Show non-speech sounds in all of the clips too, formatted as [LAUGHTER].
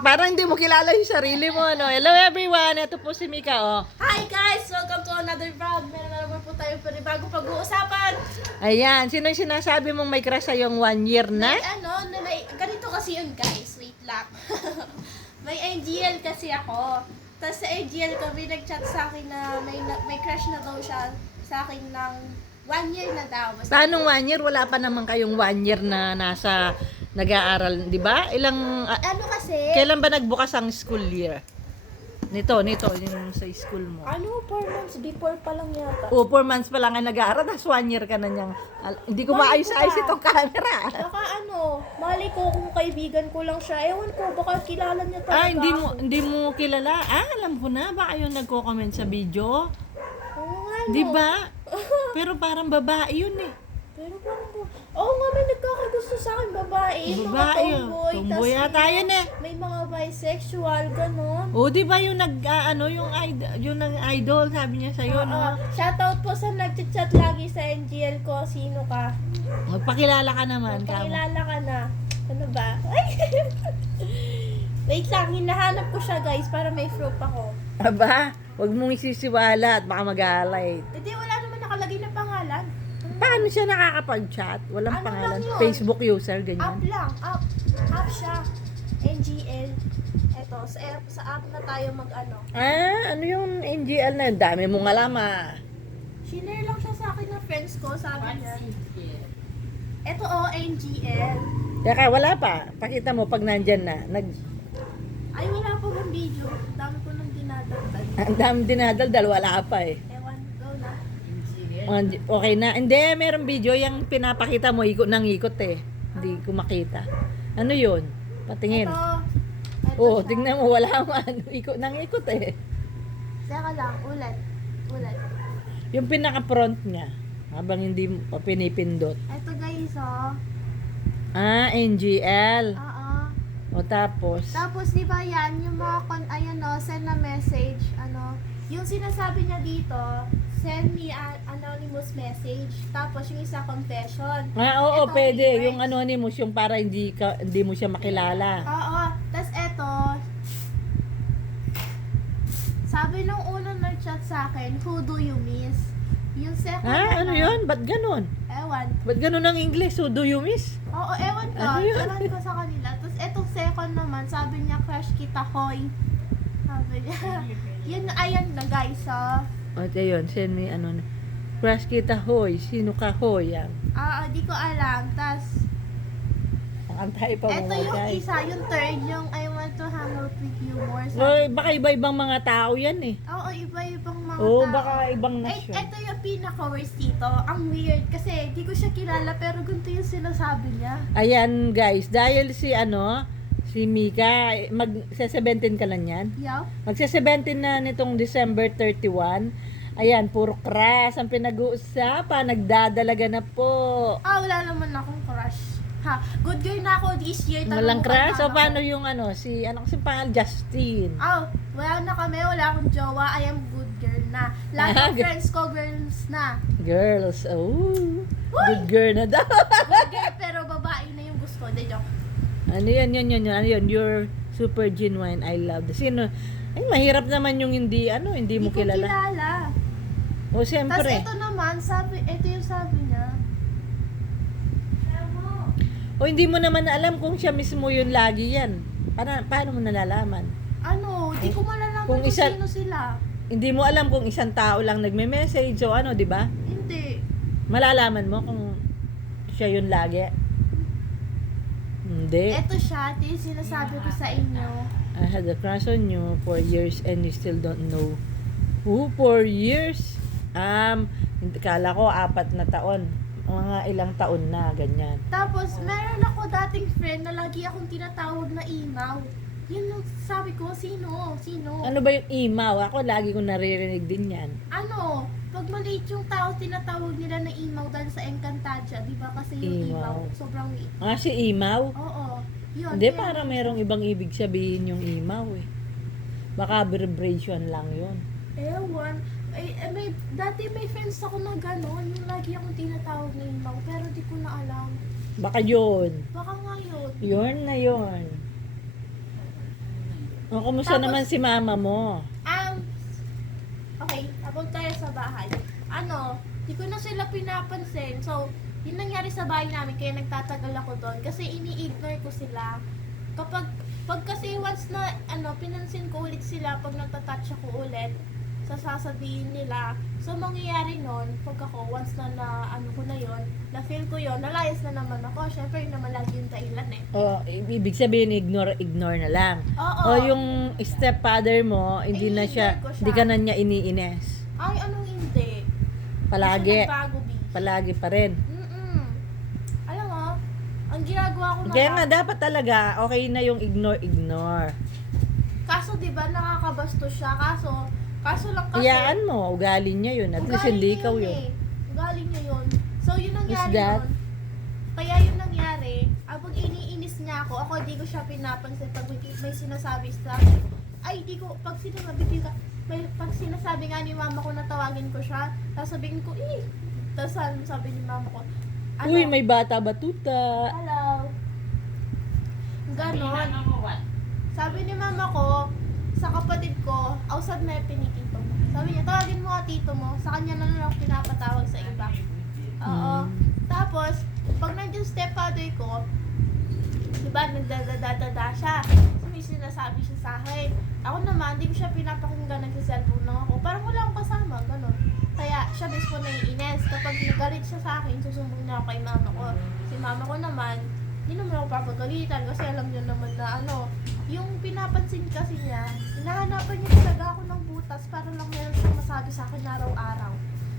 Parang hindi mo kilala yung sarili mo, no? Hello everyone! Ito po si Mika, oh. Hi guys! Welcome to another vlog. Meron na naman po tayo panibago pag-uusapan. Ayan, sino yung sinasabi mong may crush sa'yong one year na? May ano, na may, ganito kasi yun guys. Wait lang. [LAUGHS] may NGL kasi ako. Tapos sa NGL ko, may nag-chat sa akin na may, may crush na daw siya sa akin ng one year na daw. Basta- Paano one year? Wala pa naman kayong one year na nasa nag-aaral, di ba? Ilang, ah, Ano kasi? kailan ba nagbukas ang school year? Nito, nito, yung sa school mo. Ano, 4 months before pa lang yata. O, four months pa lang ang nag-aaral, tapos one year ka na niyang, al- hindi ko Bakit maayos-ayos ba? itong camera. Baka ano, mali ko kung kaibigan ko lang siya. Ewan ko, baka kilala niya talaga Ah, hindi mo, ako. hindi mo kilala. Ah, alam ko na, baka yung nagko-comment sa video. Oo nga, no. Di ba? Pero parang babae yun eh. Pero parang ko, oo nga, may nagkakagusto sa akin, babae. Mga Babae yun. tomboy. Tomboy tas yata yun eh. May mga bisexual, ganon. O, di ba yung nag, ah, ano, yung, idol, yung nang idol, sabi niya sa'yo, Oo. no? Shoutout po sa nagchat-chat lagi sa NGL ko. Sino ka? Magpakilala ka naman, kamo. Pakilala ka na. Ano ba? Ay! [LAUGHS] Wait lang, hinahanap ko siya guys para may proof ako. Aba, wag mong isisiwala at baka mag-alay. Hindi, wala nakalagay na pangalan. Paano siya nakakapag-chat? Walang Ano pangalan. lang yun? Facebook user, App ganyan. lang, app. App siya. NGL. Eto, sa app, sa app na tayo mag-ano. Ah, ano yung NGL na yun? Dami mong alam ah. Shinare lang siya sa akin ng friends ko, sabi niya. Ito oh, NGL. Teka, wala pa. Pakita mo pag nandyan na. Nag, Ay, wala pa bang video. Dami ko nang dinadagdag. ang dami dinadaldal, wala pa eh. Ewan, go na. Ang- Okay na. Hindi, meron video yung pinapakita mo, ikot ng ikot eh. Hindi ko makita. Ano yun? Patingin. Ito. Ito Oo, oh, siya. tingnan mo, wala [LAUGHS] mo ano, ikot ng ikot eh. Teka lang, ulit. Ulit. Yung pinaka-front niya, habang hindi mo pinipindot. Ito guys, oh. Ah, NGL. Oo. O tapos, Tapos, di ba yan, yung mga, kon, ayan o, send na message, ano, yung sinasabi niya dito, send me an anonymous message. Tapos, yung isa confession. ah, oo, Ito, pwede. reverse. Yung anonymous, yung para hindi ka, hindi mo siya makilala. Oo. Tapos, eto, sabi nung unang nag-chat sa akin, who do you miss? Yung second Ah, ano naman, yun? Ba't ganun? Ewan. Ba't ganun ang English? So, do you miss? Oo, ewan ko. Ano yun? Ewan ko sa kanila. Tapos, etong second naman, sabi niya, crush kita, hoy. Sabi niya. yun, ayan na guys, ah. O, yun, send me, ano, crush kita, hoy. Sino ka, hoy? Yan. Ah, di ko alam. Tapos, Nakantay pa eto mga yung guys. isa, yung third, yung I want to hang out with you more. Sabi, Oy, baka iba-ibang mga tao yan eh. Oo, iba-ibang mga Oo, tao. baka ibang Eh, nasyon. eto yung pinaka-worst dito. Ang weird. Kasi, di ko siya kilala, pero ganito yung sinasabi niya. Ayan guys, dahil si ano, si Mika, mag 17 ka lang yan. Yaw? Magsa 17 na nitong December 31. Ayan, puro crush ang pinag-uusapan. Nagdadalaga na po. Ah, wala naman akong crush. Ha, good girl na ako this year. Walang crush? O paano yung ano, si, ano kasi pangal, Justin. Ah, wala na kami. Wala akong jowa. I am good girl na. Lahat Ah, [LAUGHS] ng friends ko, girls na. Girls, oh. Uy! Good girl na daw. Good girl, [LAUGHS] pero babae na yung gusto. Hindi, joke. ano yan, yan, yan, yan, ano yun, you're super genuine, I love this. Sino, ay, mahirap naman yung hindi, ano, hindi mo Hindi ko kilala. kilala. O, Tapos siyempre. ito naman, sabi, ito yung sabi niya. O, hindi mo naman alam kung siya mismo yun lagi yan. Para, paano mo nalalaman? Ano, di ko malalaman Kung kung, isa- sino sila. Hindi mo alam kung isang tao lang nagme-message o ano, di ba? Hindi. Malalaman mo kung siya yun lagi. Hindi. Ito siya, ito yung sinasabi ko sa inyo. I had a crush on you for years and you still don't know. Who for years? Um, kala ko apat na taon. Mga ilang taon na, ganyan. Tapos, meron ako dating friend na lagi akong tinatawag na imaw. Yun yung sabi ko, sino? Sino? Ano ba yung imaw? Ako lagi ko naririnig din yan. Ano? Pag maliit yung tao, tinatawag nila na imaw dahil sa Encantadia, di ba? Kasi yung Imaw. imaw, sobrang liit. Ah, si imaw? Oo. Yun. Hindi, kaya- parang merong ibang ibig sabihin yung imaw eh. Baka vibration lang yun. Ewan. Eh, eh, may, dati may friends ako na gano'n, yung lagi akong tinatawag na imaw, pero di ko na alam. Baka yun. Baka nga yun. Yun na yun. O, kumusta Tapos- naman si mama mo? Um, okay, abot tayo sa bahay. Ano, di ko na sila pinapansin. So, yun nangyari sa bahay namin, kaya nagtatagal ako doon. Kasi ini-ignore ko sila. Kapag, pag kasi once na, ano, pinansin ko ulit sila, pag natatouch ako ulit, sa sasabihin nila. So, mangyayari nun, pag ako, once na na, ano ko na yon na-feel ko yon nalayas na naman ako. Siyempre, yun naman lagi yung dahilan eh. O, ibig sabihin, ignore, ignore na lang. Oo. O, yung stepfather mo, hindi na siya, ignore ko siya. hindi ka na niya iniines. Ay, anong hindi? Palagi. Siya nagbago, B. Palagi pa rin. Mm-mm. Alam mo, ang ginagawa ko na Kaya nga, dapat talaga, okay na yung ignore, ignore. kaso di ba nakakabasto siya, kaso, kaso lang kasi, Iyaan mo, ugali niya yun. At least hindi ikaw yun yun. eh. Ugali niya yun. So, yun nangyari Is that? nun. Kaya yun nangyari, abang iniinis niya ako, ako di ko siya pinapansin pag may, may sinasabi sa akin. Ay, di ko, pag sinasabi, di ka, may, pag sinasabi nga ni mama ko na tawagin ko siya, tapos sabihin ko, eh, tapos sabi, sabi ni mama ko, ano, Uy, may bata batuta. hello. Ganon. Sabi ni mama ko, sa kapatid ko, ausad na yung pinitito mo. Sabi niya, tawagin mo nga tito mo, sa kanya na lang ako pinapatawag sa iba. Oo. Hmm. Tapos, pag nandiyan stepfather ko, di ba, nagdadadadada siya. So, may sinasabi siya sa akin. Ako naman, di ko siya pinapakinggan, nagsiselfone lang ako. Parang wala akong kasama, gano'n. Kaya, siya mismo naiinis. Kapag nagalit siya sa akin, susumbong na ako kay mama ko. Si mama ko naman, hindi naman ako papagalitan kasi alam niyo naman na ano, yung pinapansin kasi niya, hinahanapan niya talaga ako ng butas para lang meron siyang masabi sa akin araw-araw.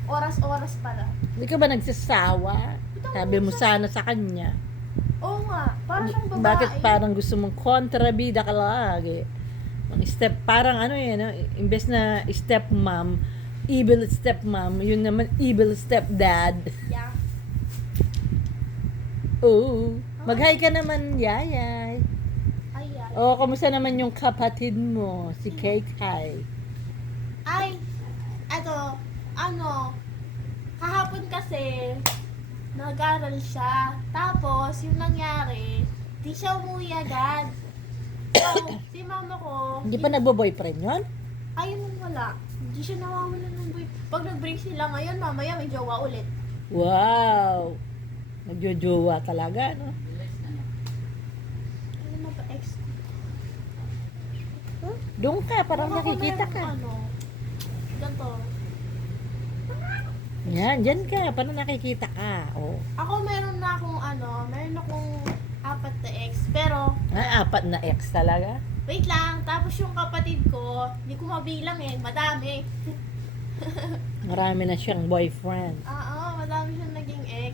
Oras-oras pala. Hindi ka ba nagsasawa? Sabi mo sana sa kanya. Oo nga, parang siyang babae. Bakit parang gusto mong kontrabida ka lagi? Ang step, parang ano yan, no? imbes na stepmom, evil stepmom, yun naman evil stepdad. Yeah. Oo. Mag-hi ka naman, yayay. Ay, ay. O, kamusta naman yung kapatid mo, si Kay Kai? Ay, eto, ano, kahapon kasi, nag-aral siya. Tapos, yung nangyari, di siya umuwi agad. So, [COUGHS] si mama ko, Hindi pa nagbo-boyfriend yun? ayun nang wala. Hindi siya nawawala ng boy. Pag nag-break sila ngayon, mamaya may jowa ulit. Wow! Nagjojowa talaga, no? Ano na ba, ex? Doon ka, parang nakikita ka. Ano, ganito. Yan, dyan ka, parang nakikita ka. Oh. Ako meron na akong ano, meron akong apat na ex. Pero, Ah, apat na ex talaga? Wait lang, tapos yung kapatid ko, hindi ko mabilang eh, madami. [LAUGHS] Marami na siyang boyfriend. Oo, madami siyang naging ex.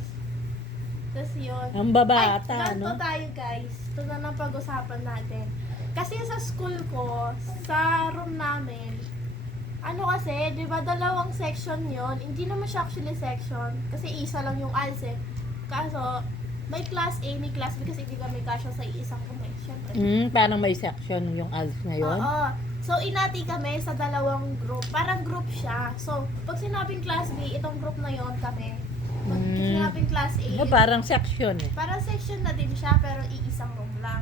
Tapos yun. Ang Ay, babata, ganito no? tayo guys. Ito na lang pag-usapan natin. Kasi sa school ko, sa room namin, ano kasi, di ba dalawang section yon Hindi naman siya actually section. Kasi isa lang yung ALSE. Kaso, may class A, may class B kasi hindi kami kasya sa isang room eh. Syempre. Hmm, parang may section yung ALS ngayon. Oo. So, inati kami sa dalawang group. Parang group siya. So, pag sinabing class B, itong group na yon kami. Mm. sinabing class A, No, parang section eh. parang section na din siya, pero iisang room lang.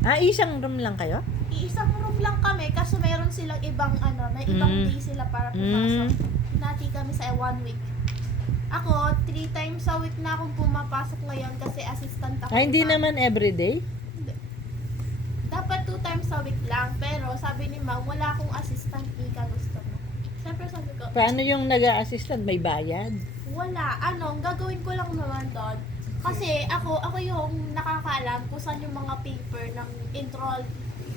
Ah, isang room lang kayo? Iisang room lang kami, kaso meron silang ibang ano, may ibang Mm. day sila para pumasok. Mm. Inati kami sa one week. Ako, three times a week na akong pumapasok ngayon kasi assistant ako. Ah, hindi ma'am. naman everyday? Dapat two times a week lang, pero sabi ni ma'am, wala akong assistant, ika gusto mo. Siyempre sabi ko, Paano yung nag assistant May bayad? Wala. Ano, gagawin ko lang naman doon, kasi ako, ako yung nakakaalam kung saan yung mga paper ng enroll,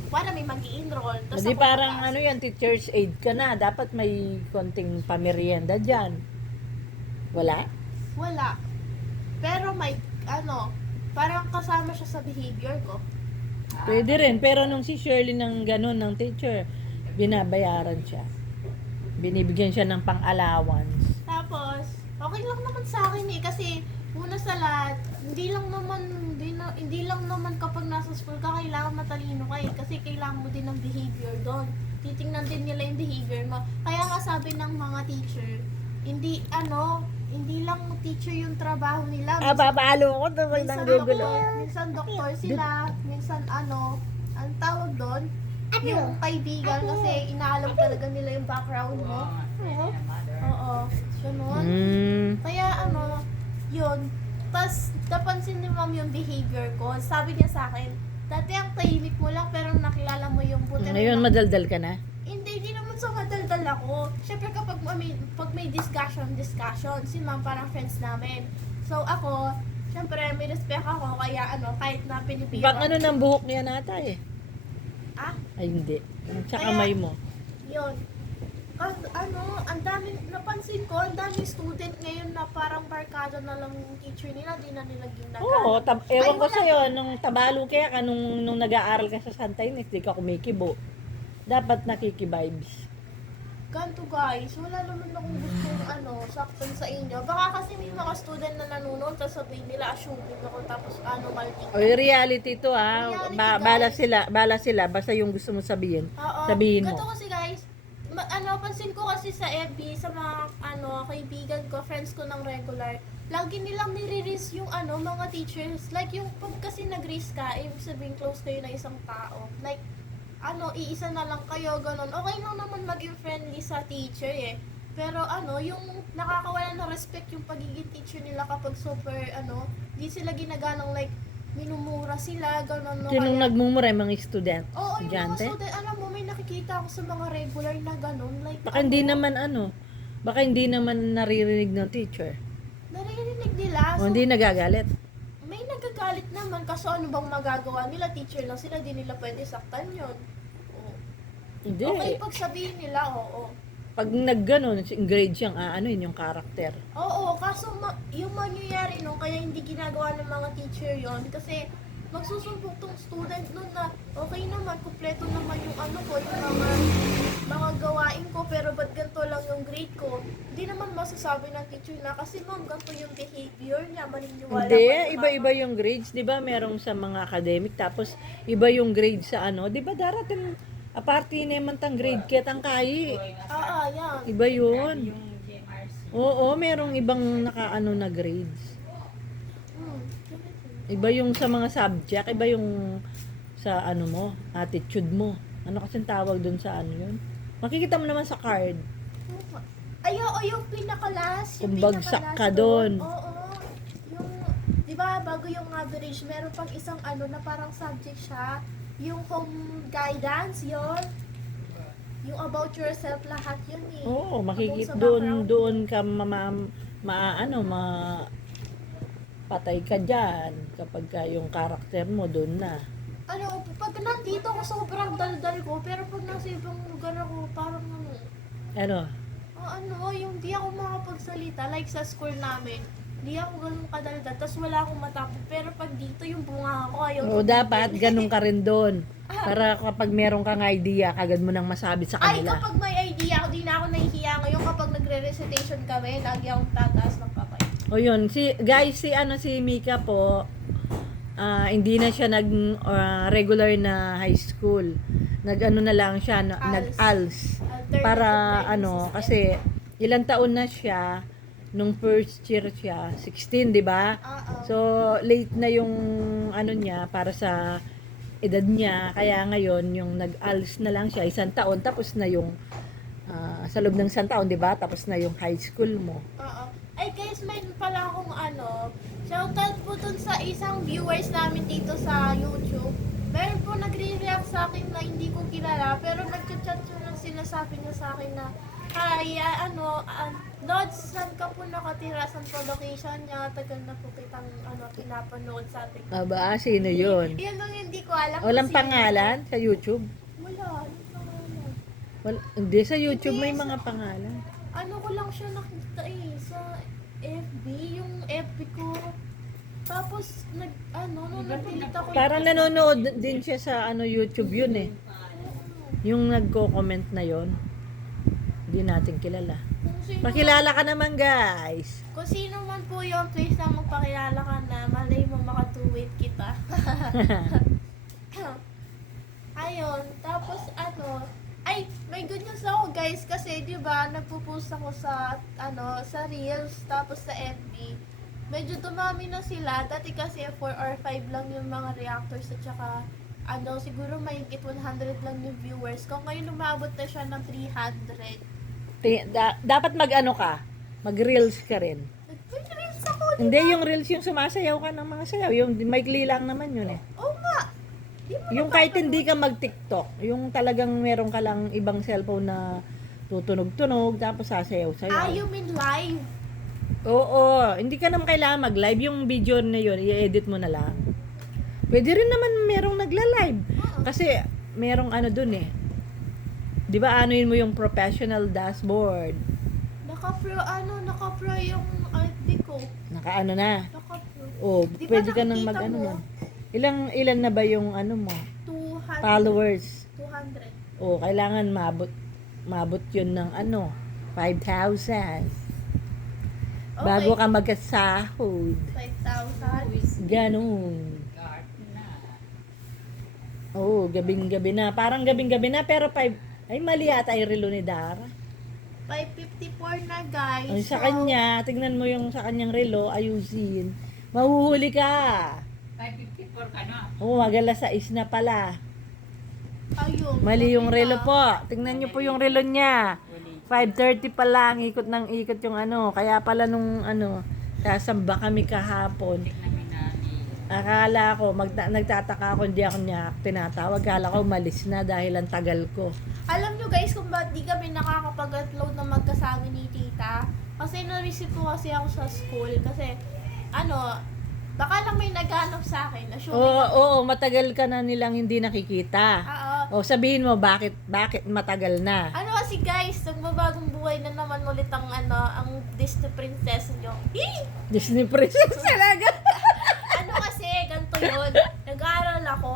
para may mag enroll Hindi parang ano yan, teacher's aid ka na. Dapat may konting pamerienda dyan. Wala? Wala. Pero may, ano, parang kasama siya sa behavior ko. Pwede rin. Pero nung si Shirley ng ganun ng teacher, binabayaran siya. Binibigyan siya ng pang-allowance. Tapos, okay lang naman sa akin eh, kasi una sa lahat, hindi lang naman, hindi, na, hindi lang naman kapag nasa school ka, kailangan matalino ka eh, kasi kailangan mo din ng behavior doon. Titingnan din nila yung behavior mo. Kaya nga sabi ng mga teacher, hindi, ano, hindi lang teacher yung trabaho nila. Ah, papalo ko ito pag minsan, nang gugulo. doktor, minsan doktor sila, minsan ano, ang tawag doon, yung kaibigan kasi inaalam talaga nila yung background mo. Oo. Oo. Ganun. Mm. Kaya ano, yun. Tapos, napansin ni ma'am yung behavior ko. Sabi niya sa akin, dati ang tahimik mo lang pero nakilala mo yung buti. Ngayon, madaldal ka na? Hindi, hindi naman sa madaldal ako. Siyempre kapag may, pag may discussion, discussion, si ma'am parang friends namin. So ako, siyempre may respect ako, kaya ano, kahit na pinipiro. Bang ano ng buhok niya nata eh. Ah, Ay, hindi. Sa Kaya- kamay mo. yun. Kas, ano, ang dami, napansin ko, ang dami student ngayon na parang barkada na lang yung teacher nila, di na nila ginagana. Oo, tab- ewan Ay, ko wala. sa'yo, nung tabalo kaya ka, nung, nung nag-aaral ka sa Santa Ines, di ka kumikibo. Dapat nakikibibes. Ganto guys, wala naman akong gustong ano, saktan sa inyo. Baka kasi may mga student na nanonood, tapos sabihin nila, assuming ako, tapos ano, malti. O yung reality to ha, Reality, ba- guys. bala sila, bala sila, basta yung gusto mo sabihin. Oo. Sabihin mo. Ganito kasi guys, ma- ano, pansin ko kasi sa FB, sa mga, ano, kaibigan ko, friends ko ng regular, lagi nilang nire-risk yung, ano, mga teachers. Like, yung, pag kasi nag-risk ka, ibig sabihin close kayo na isang tao. Like, ano, iisa na lang kayo, ganun. Okay lang naman maging friendly sa teacher eh. Pero ano, yung nakakawala ng respect yung pagiging teacher nila kapag super, ano, di sila ginaganong like, minumura sila, ganun. No? Sinong Kaya- nagmumura yung mga student? Oo, yung mga Estudyante? student, alam mo, may nakikita ako sa mga regular na ganun. Like, Baka hindi naman ano, baka hindi naman naririnig ng teacher. naririnig nila. O So, hindi nagagalit. may nagagalit naman. Kaso ano bang magagawa nila? Teacher lang sila, di nila pwede saktan yun. Oo. Hindi. Okay, pag sabihin nila, oo. Pag nagganon, grade siyang ano yun yung karakter. Oo, kaso ma- yung mangyayari nung kaya hindi ginagawa ng mga teacher yon kasi magsusumbong tong student nun na okay naman, kumpleto naman yung ano ko, yung mga mga gawain ko, pero ba't ganito lang yung grade ko? Hindi naman masasabi ng teacher na kasi ma'am, ganito yung behavior niya, maniniwala Hindi, ka na, iba-iba mama." yung grades, 'di ba? Merong sa mga academic tapos iba yung grade sa ano, 'di ba? Darating aparte naman tang grade kaya tang kayi. Ah, yan. Iba yun. Oo, merong ibang nakaano na grades. Iba yung sa mga subject, iba yung sa ano mo, attitude mo. Ano kasi tawag dun sa ano yun? Makikita mo naman sa card. Ay, oo, yung pinakalas. Yung Kung bagsak ka doon. Oo. Yung, di ba, bago yung average, meron pang isang ano na parang subject siya. Yung home guidance, yon Yung about yourself, lahat yun eh. Oo, makikita doon doon ka ma, ma, ma- ano ma patay ka diyan kapag ka yung karakter mo doon na. Ano, pag nandito ako, sobrang daldal ko. Pero pag nasa ibang lugar ako, parang ano, Ano? ah, ano, yung di ako makapagsalita. Like sa school namin, di ako ganun kadaldal. Tapos wala akong matapos. Pero pag dito, yung bunga ko, ayaw O tumigil. dapat ganun ka rin doon. [LAUGHS] Para kapag meron kang idea, kagad mo nang masabi sa Ay, kanila. kapag may idea ako, di na ako nahihiya. Ngayon kapag nagre-recitation kami, lagi akong tataas ng kamay. O yun, si guys, si ano si Mika po, ah, hindi na siya nag ah, regular na high school. Nag ano na lang siya, na, Als. nag-ALS. Alternative Para learning ano, system. kasi ilang taon na siya nung first year siya, 16, 'di ba? So late na yung ano niya para sa edad niya, kaya ngayon yung nag-ALS na lang siya isang taon tapos na yung ah, sa loob ng isang taon, 'di ba? Tapos na yung high school mo. Oo. Ay guys, may pala akong ano, shoutout po dun sa isang viewers namin dito sa YouTube. Meron po nagre-react sa akin na hindi ko kilala, pero nagchat-chat yun lang sila sabi niya sa akin na, Hi, ah, ano, uh, Lods, saan ka po nakatira? Saan po location niya? Tagal na po kitang ano, pinapanood sa ating Aba, sino yun? Yan lang hindi ko alam. Walang sino. pangalan sa YouTube? Wala. Pangalan. Wala, hindi, sa YouTube may Hindi, mga pangalan. ano ko lang siya nakita eh, sa FB, yung FB ko. Tapos, nag, ano, nung nakita ko Parang nanonood din siya sa ano YouTube yun eh. Yung nagko-comment na yon. Hindi natin kilala. Kung sino, Pakilala ka naman guys. kung sino man po yung please na magpakilala ka na, malay mo makatuwit kita. [LAUGHS] Ayun, tapos ano, ay, may good news ako guys kasi 'di ba, nagpo-post ako sa ano, sa Reels tapos sa FB. Medyo dumami na sila. Dati kasi 4 or 5 lang yung mga reactors at saka ano, siguro mahigit 100 lang yung viewers ko. Ngayon umabot na siya ng 300. Da- dapat mag-ano ka, mag-reels ka rin. Nag-reels ako. Hindi yung reels yung sumasayaw ka ng mga sayaw. Yung maikli lang naman yun eh. Oo nga. Yung kahit hindi ka mag-TikTok, yung talagang meron ka lang ibang cellphone na tutunog-tunog, tapos sasayaw-sayaw. Ah, you mean live? Oo, hindi ka naman kailangan mag-live. Yung video na yun, i-edit mo na lang. Pwede rin naman merong nagla-live. Kasi merong ano dun eh. Di ba anuin mo yung professional dashboard? Naka-pro, ano, naka-pro yung FB ko. Naka ano na. Naka-pro. Oh, Di ba pwede ka nang nakikita mag ano mo? Ilang ilan na ba yung ano mo? 200. Followers. 200. Oh, kailangan mabot mabot yun ng ano, 5,000. Bago ka magkasahod. 5,000. Ganun. Oo, gabing-gabi na. Parang gabing-gabi na, pero five, ay mali yata yung relo ni Dara. 554 na guys. Ay, sa So, kanya, tignan mo yung sa kanyang relo, ayusin. Mahuhuli ka. 554 ka na. Oo, magala sa is na pala. Ayun. Mali yung relo po. Tingnan niyo po yung relo niya. 5.30 pa lang, ikot ng ikot yung ano. Kaya pala nung ano, kasamba kami kahapon. Tignan Akala ko, magta- nagtataka ako, hindi ako niya tinatawag. Akala ko, malis na dahil ang tagal ko. Alam nyo guys kung ba't di kami nakakapag-upload na magkasama ni tita? Kasi na-receive ko kasi ako sa school. Kasi, ano, baka lang may naghanap sa akin. Assuming, Oo, oo, matagal ka na nilang hindi nakikita. Oo. O sabihin mo bakit bakit matagal na? Ano kasi guys, nagbabagong buhay na naman ulit ang ano, ang Disney princess nyo. Disney princess [LAUGHS] talaga. Ano yun. Nag-aaral ako.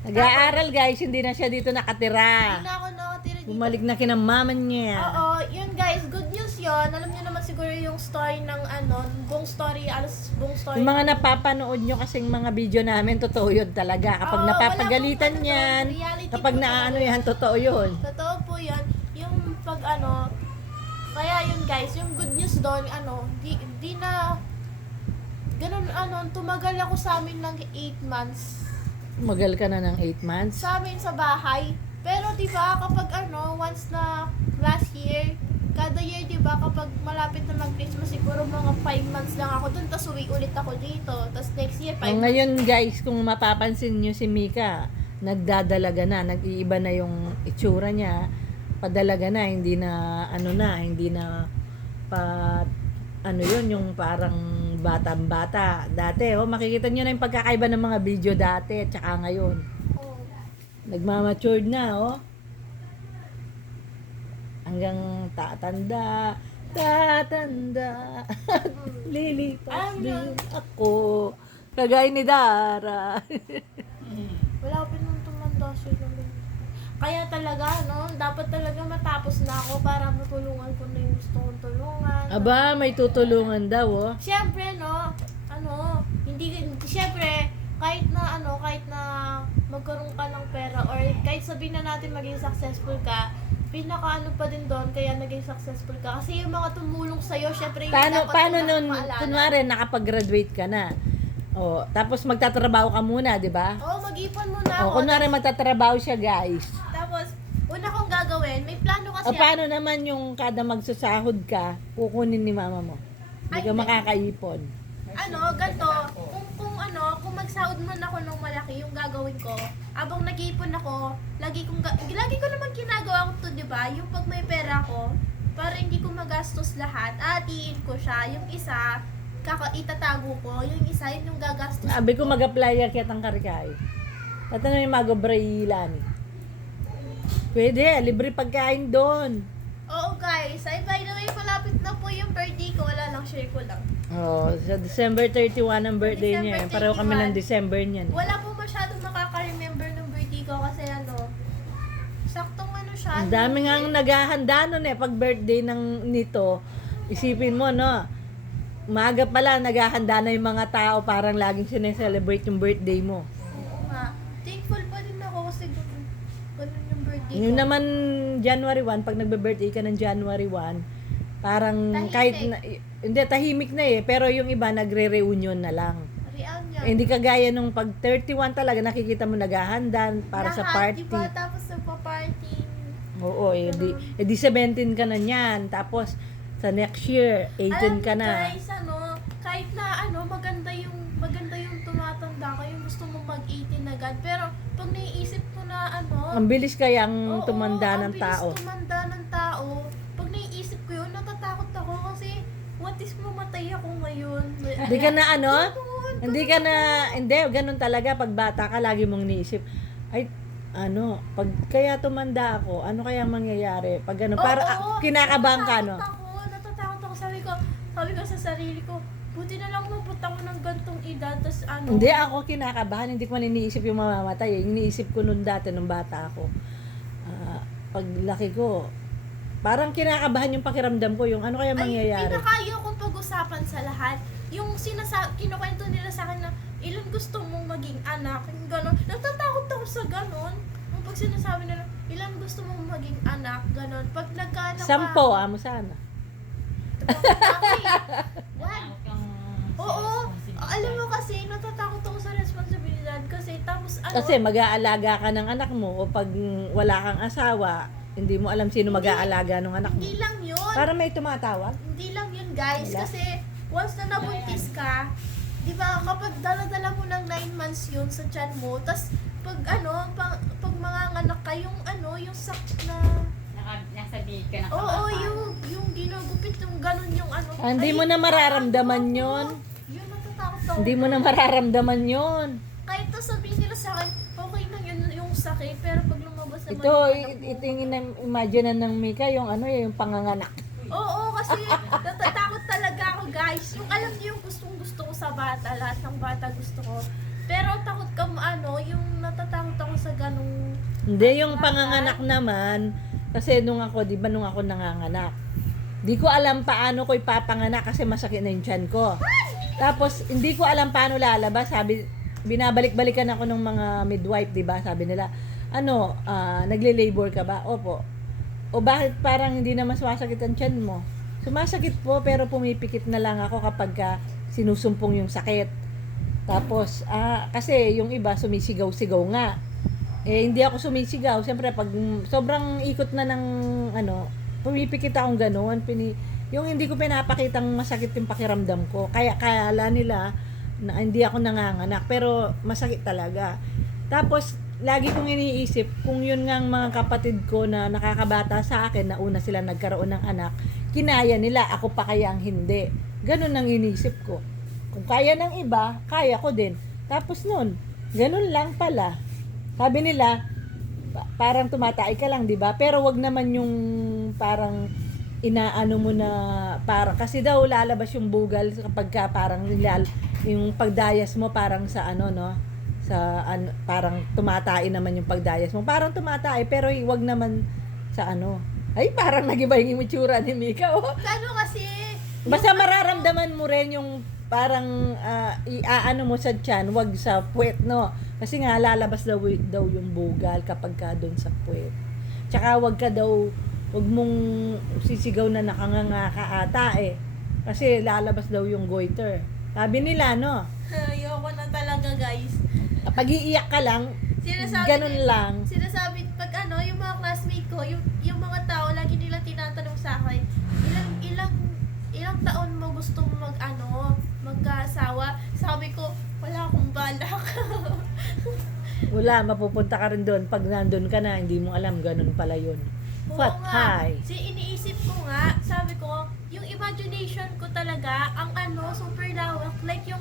Nag-aaral guys, hindi na siya dito Hindi nakatira. na ako nakatira dito. Bumalik na kina mama niya. Oo, yun guys, good news yun. Alam niyo naman siguro yung story ng ano, buong story, alas buong story. Yung mga napapanood nyo kasing mga video namin, totoo yun talaga. Kapag Oo, napapagalitan wala pong ano yan, reality kapag po naano yan, totoo yun. Totoo po yun. Yung pag ano, kaya yun guys, yung good news doon, ano, di, di na, ganun ano, tumagal ako sa amin ng 8 months. Magal ka na ng 8 months. Sa amin sa bahay. Pero di ba kapag ano, once na last year, kada year, di ba, kapag malapit na mag-Christmas, siguro mga 5 months lang ako dun, tapos uwi ulit ako dito. Tapos next year, 5 O, ngayon guys, kung mapapansin nyo si Mika, nagdadalaga na, nag-iiba na yung itsura niya, padalaga na, hindi na, ano na, hindi na, pa, ano yun, yung parang batang bata. Dati, oh, makikita nyo na yung pagkakaiba ng mga video dati, at saka ngayon. Nagmamatured na, oh. Hanggang tatanda, tatanda, lilipas Alam niyo- din ako. Kagaya ni Dara. [LAUGHS] Wala pa nung tumanda sila. Kaya talaga, no, dapat talaga matapos na ako para matulungan ko na yung gusto kong tulungan. Aba, may tutulungan daw, oh. Siyempre, no, ano, hindi, siyempre, kahit na, ano, kahit na magkaroon ka ng pera or kahit sabihin na natin maging successful ka, pinaka ano pa din doon, kaya naging successful ka. Kasi yung mga tumulong sa'yo, syempre, yung Paano, dapat paano maalala. kunwari, nakapag-graduate ka na. Oh, tapos magtatrabaho ka muna, di ba? Oo, mag-ipon muna Oh, ako. kunwari magtatrabaho siya, guys. Una kong gagawin, may plano kasi O paano naman yung kada magsusahod ka, kukunin ni mama mo? Hindi Ay, ka hindi. makakaipon. ano, ganito, kung, kung ano, kung magsahod man ako ng malaki, yung gagawin ko, abang nag-iipon ako, lagi kong, ga- lagi ko naman ginagawa ko to, di ba? Yung pag may pera ko, para hindi ko magastos lahat, atiin ko siya, yung isa, kaka itatago ko, yung isa, yun yung gagastos Sabi ko mag-apply ka kitang karikay. Tatanong yung mag-obray lani. Pwede, libre pagkain doon. Oo guys, ay by the way, malapit na po yung birthday ko, wala lang, share ko lang. Oh, sa December 31 ang birthday niya. December Pareho kami ng 31. December niyan. Wala po masyadong makaka-remember ng birthday ko kasi ano, saktong ano siya. Ang dami nga ang naghahanda nun eh. Pag birthday ng nito, isipin mo, no? Maaga pala, naghahanda na yung mga tao parang laging sineselebrate yung birthday mo. Oo nga. Thankful pa din ako kasi ganun, ko. naman January 1, pag nagbe-birthday ka ng January 1, parang Tahimik. kahit na, hindi tahimik na eh, pero yung iba nagre-reunion na lang. Yan. Eh, hindi kagaya nung pag 31 talaga nakikita mo naghahanda para sa Lahat, party. Diba? Tapos nagpa-party. Oo, eh di, eh di 17 ka na niyan. Tapos sa next year, 18 Alam ka mo, na. guys, ano, kahit na ano, maganda yung maganda yung tumatanda ka, yung gusto mong mag-18 agad. Pero pag naiisip ko na ano, Ang bilis kayang oo, tumanda ang ng bilis tao. tumanda ng tao. Pag naiisip ko yun, natatakot ako kasi what is mamatay ako ngayon? Hindi ka na ano? [LAUGHS] Oo, Hindi ka na, hindi, ganun talaga. Pag bata ka, lagi mong niisip, ay, ano, pag kaya tumanda ako, ano kaya ang mangyayari? Pag ano, Oo, para ah, kinakabahan ka, no? Natatakot ako, natatakot ako. Sabi ko, sabi ko sa sarili ko, buti na lang mapunta ko ng gantong edad, tas ano. Hindi ako kinakabahan, hindi ko man iniisip yung mamamatay. Iniisip ko nung dati, nung bata ako. Ah, pag laki ko, parang kinakabahan yung pakiramdam ko, yung ano kaya Ay, mangyayari. pinakayo kong pag-usapan sa lahat. Yung sinasa, kinukwento nila sa akin na ilan gusto mong maging anak, yung gano'n. Natatakot ako sa gano'n. Yung pag sinasabi nila, ilan gusto mong maging anak, gano'n. Pag nagkaanak ka, Sampo, amo sana. [LAUGHS] Wag. Oo. Alam mo kasi, natatakot ako sa responsibilidad kasi tapos ano, Kasi mag-aalaga ka ng anak mo o pag wala kang asawa, hindi mo alam sino mag-aalaga ng anak mo. hindi lang yun. Para may tumatawag. Hindi lang yun guys, Wala. kasi once na nabuntis ka, di ba kapag dala-dala mo ng 9 months yun sa tiyan mo, tas pag ano, pag, pag mga anak ka, yung ano, yung sak na, Naka, nasa big ka na oo, yung, yung ginugupit, yung ganun yung ano. Ah, hindi Ay, mo na mararamdaman natatakot yun. Natatakot ako. Hindi mo na mararamdaman yon. Kahit to sabihin nila sa akin, okay lang yun yung sakit, pero pag lumabas naman Ito, yung anak i- mo- ito yung ina- imagine ng Mika, yung ano, yung panganganak. Oo, kasi natatakot talaga ako guys. Yung alam niyo yung gustong gusto ko sa bata, lahat ng bata gusto ko. Pero takot ka ano, yung natatakot ako sa ganong... Hindi, yung panganganak naman, kasi nung ako, di ba nung ako nanganganak, di ko alam paano ko ipapanganak kasi masakit na yung tiyan ko. Tapos, hindi ko alam paano lalabas. Sabi, binabalik-balikan ako ng mga midwife, di ba? Sabi nila, ano, ah, nagle-labor ka ba? Opo. O bakit parang hindi na mas masakit ang tiyan mo? Sumasakit po, pero pumipikit na lang ako kapag ka sinusumpong yung sakit. Tapos, ah, kasi yung iba sumisigaw-sigaw nga. Eh, hindi ako sumisigaw. Siyempre, pag sobrang ikot na ng, ano, pumipikit akong gano'n. Pini, yung hindi ko pinapakitang masakit yung pakiramdam ko. Kaya, kala nila na hindi ako nanganganak. Pero, masakit talaga. Tapos, lagi kong iniisip, kung yun nga mga kapatid ko na nakakabata sa akin, na una sila nagkaroon ng anak, kinaya nila, ako pa kaya ang hindi. Ganun ang iniisip ko. Kung kaya ng iba, kaya ko din. Tapos nun, ganun lang pala. Sabi nila, pa- parang tumatay ka lang, di ba? Pero wag naman yung parang inaano mo na parang kasi daw lalabas yung bugal kapag ka parang nilal yung pagdayas mo parang sa ano no sa ano, parang tumatay naman yung pagdayas mo parang tumatay pero wag naman sa ano ay parang nagiba yung itsura ni Mika oh. Ano kasi... Basta mararamdaman mo rin yung parang ah, iaano mo sa tiyan, wag sa puwet, no? Kasi nga lalabas daw, daw yung bugal kapag ka doon sa puwet. Tsaka wag ka daw, wag mong sisigaw na nakanganga ka ata eh. Kasi lalabas daw yung goiter. Sabi nila, no? [LAUGHS] Ayoko na talaga guys. Kapag iiyak ka lang, Sinasabi ganun nila- lang. Sinasabi, pag ano, yung mga classmate ko, yung, yung mga tao, lagi nila tinatanong sa akin, ilang, ilang, ilang taon mo gusto mag, ano, magkasawa? Sabi ko, wala akong balak. [LAUGHS] Wala, mapupunta ka rin doon. Pag nandun ka na, hindi mo alam, ganun pala yun. What? nga. Si iniisip ko nga, sabi ko, yung imagination ko talaga, ang ano, super lawak. Like yung,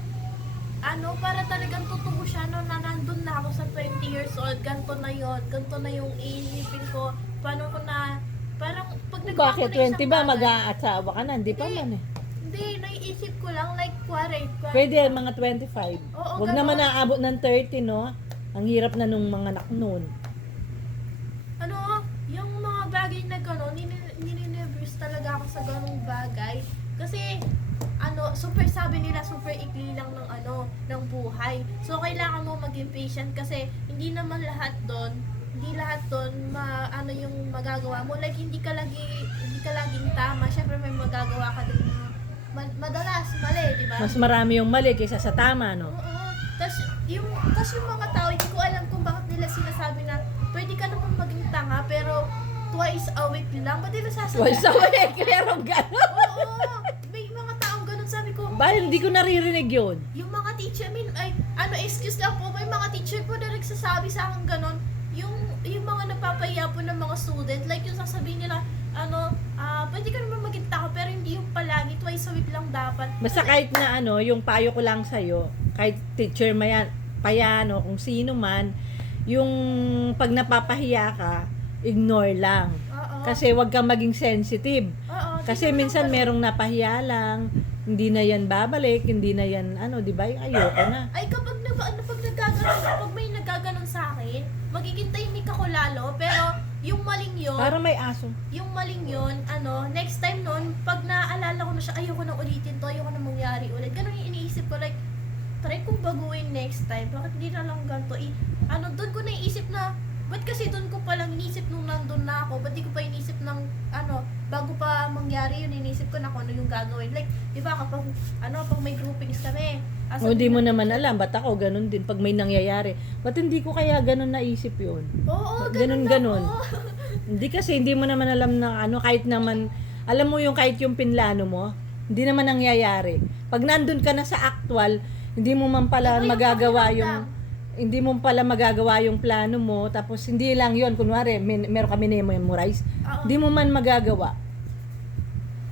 ano, para talagang totoo siya no, na nandun na ako sa 20 years old, ganto na yon ganto na yung iinipin ko. Paano ko na, parang pag nagawa ko Bakit? na isang 20 ba? Mag-aasawa ka na? Hindi pa man eh. Hindi, naiisip ko lang, like, quarry. Pwede, mga 25. Oo, Huwag ganun. naman naabot ng 30, no? Ang hirap na nung mga anak noon. ano, yung mga bagay na gano'n, nini- nininervous talaga ako sa ganong bagay. Kasi, ano, super sabi nila, super ikli lang ng ano, ng buhay. So, kailangan mo maging patient kasi hindi naman lahat doon, hindi lahat doon ma, ano yung magagawa mo. Like, hindi ka lagi, hindi ka laging tama. Syempre, may magagawa ka din na ma- madalas, mali, di ba? Mas marami yung mali kaysa sa tama, no? Oo. Tapos yung, tas yung mga tao, hindi ko alam kung bakit nila sinasabi na pwede ka naman maging tanga, pero twice a week lang. Ba't nila sasabihin? Twice a week, [LAUGHS] meron gano'n. Oo, may mga taong ganun. Sabi ko, Ba, hindi ko naririnig yun. yung mga teacher, I mean, ay, ano, excuse lang po, may mga teacher po na nagsasabi sa akin ganun, yung, yung mga nagpapahiya po ng mga student, like yung sasabihin nila, ano, ah, pwede ka naman maging tao, pero hindi yung palagi, twice a week lang dapat. Basta kahit na ano, yung payo ko lang sa'yo, kahit teacher mayan, payano, kung sino man, yung pag napapahiya ka, ignore lang. Oo. Kasi wag kang maging sensitive. Oo, Kasi minsan merong napahiya lang, hindi na yan babalik, hindi na yan ano, di ba? Ayoko na. Ay, kapag, na, ano, pag nagkaganon, kapag may nagkaganon sa akin, magiging tahimik ako lalo, pero yung maling yun, Para may aso. yung maling yun, ano, next time nun, pag naaalala ko na siya, ayoko nang ulitin to, ayoko nang mangyari ulit. Ganun yung iniisip ko, like, try kong baguhin next time. Bakit hindi na lang ganito? I, ano, doon ko naiisip na, ba't kasi doon ko palang inisip nung nandun na ako, ba't di ko pa inisip ng, ano, bago pa mangyari yun, inisip ko na kung ano yung gagawin. Like, di ba, kapag, ano, pag may groupings kami, as O di mo naman alam, ba't ako ganun din pag may nangyayari. Ba't hindi ko kaya ganun naisip yun? Oo, Ganun, ganun, ganun. ako. [LAUGHS] Hindi kasi hindi mo naman alam na ano, kahit naman, alam mo yung kahit yung pinlano mo, hindi naman nangyayari. Pag nandun ka na sa actual, hindi mo man pala yung magagawa yung, pakiramdam. Hindi mo pala magagawa yung plano mo, tapos hindi lang yon kunwari, may, meron kami memorize, Oo. hindi mo man magagawa.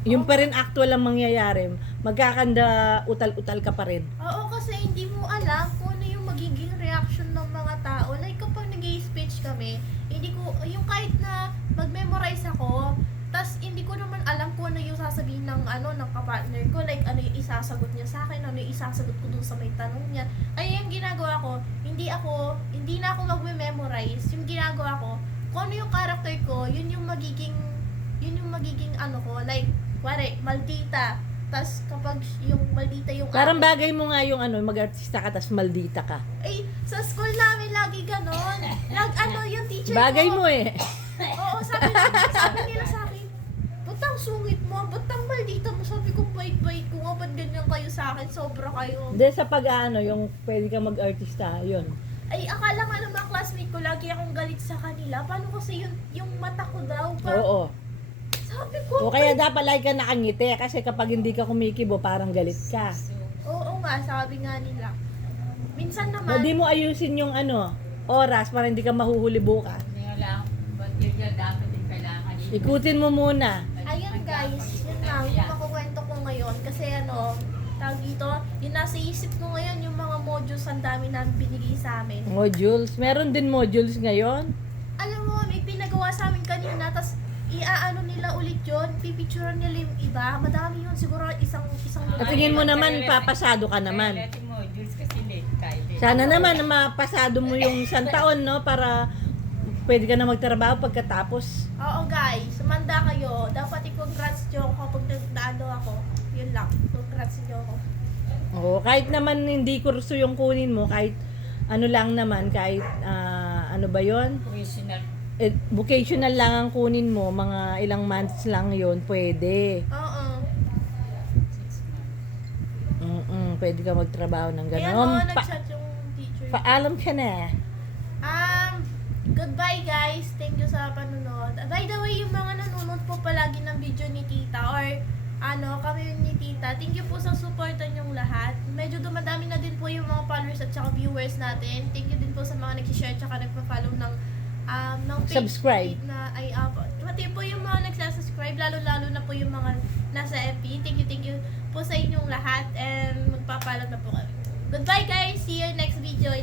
Yung pa rin actual ang mangyayari, magkakanda utal-utal ka pa rin. Oo, kasi hindi mo alam kung ano yung magiging reaction ng mga tao. Like, kapag nag speech kami, hindi ko, yung kahit na mag-memorize ako, tas hindi ko naman alam kung ano yung sasabihin ng ano ng kapartner ko like ano yung isasagot niya sa akin ano yung isasagot ko dun sa may tanong niya ay yung ginagawa ko hindi ako hindi na ako magme-memorize yung ginagawa ko kung ano yung character ko yun yung magiging yun yung magiging ano ko like kuwari maldita tas kapag yung maldita yung Parang akin- bagay mo nga yung ano, mag-artista ka, tapos maldita ka. ay, sa school namin lagi ganon. Lag, ano, yung teacher Bagay ko. mo eh. Oo, sabi, nila- sabi nila sa akin, ba't ang sungit mo? Ba't ang maldita mo? Sabi ko, bait-bait ko nga, ba't ganyan kayo sa akin? Sobra kayo. Hindi sa pag-ano, yung pwede ka mag-artista, yun. Ay, akala nga ng mga classmate ko, lagi akong galit sa kanila. Paano kasi yun, yung mata ko daw? Pa, Oo. Sabi ko, O kaya dapat lagi ka nakangiti kasi kapag hindi ka kumikibo, parang galit ka. oo nga, sabi nga nila. Minsan O naman, di mo ayusin yung ano, oras para hindi ka mahuhuli bukas. Hindi nga lang, but yun yun dapat yung kailangan. Ikutin mo muna. Guys, yun lang, yung makukwento ko ngayon. Kasi ano, tawag dito, yung nasa isip ko ngayon, yung mga modules ang dami na binigay sa amin. Modules. Meron din modules ngayon. Alam mo, may pinagawa sa amin kanina, tas iaano nila ulit yun, pipicturean nila yung iba. Madami yun, siguro isang isang At tingin mo naman, papasado ka naman. Kaya mo, Jules kasi late tayo. eh. Sana naman na mapasado mo yung isang taon, no? Para pwede ka na magtrabaho pagkatapos. Oo guys, sumanda kayo. Dapat i-congrats nyo ako kapag nagdaano ako. Yun lang, congrats nyo ako. Oo, kahit naman hindi kurso yung kunin mo, kahit ano lang naman, kahit ah, ano ba yon Professional. eh, vocational lang ang kunin mo, mga ilang months lang yon pwede. Oo. Six months. Mm pwede ka magtrabaho ng Ayan gano'n. o, Pa- nag-chat yung teacher. paalam ka na. Goodbye guys. Thank you sa panunod. By the way, yung mga nanonood po palagi ng video ni Tita or ano, kami ni Tita, thank you po sa suporta niyong lahat. Medyo dumadami na din po yung mga followers at saka viewers natin. Thank you din po sa mga nag-share at saka nagpa-follow ng um, ng page Subscribe. na ay uh, pati po yung mga nagsasubscribe lalo-lalo na po yung mga nasa FB. Thank you, thank you po sa inyong lahat and magpa-follow na po kami. Goodbye guys! See you next video!